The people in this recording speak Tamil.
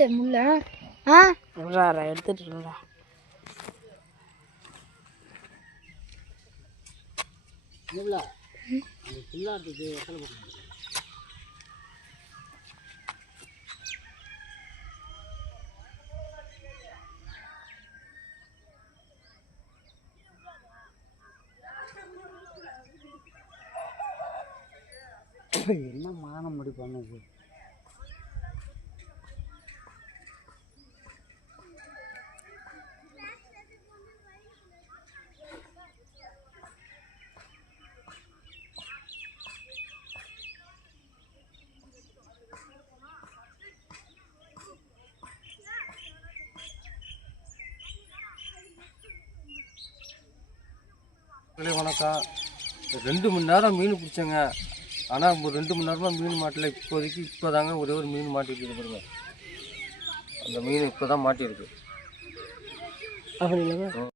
பிடிச்ச முள்ள எடுத்துட்டு இருக்கா என்ன மானம் முடி பண்ணுது வணக்கம். 2 மணி நேரம் மீன் பிடிச்சேங்க. ஆனால் 2 மணி நேரமாக மீன் மாட்டல. இப்போதைக்கு இப்போதாங்க ஒரே ஒரு மீன் மாட்டிருக்கு பாருங்க. அந்த மீன் இப்போ தான் மாட்டியிருக்கு. அப்படி இல்லைங்க.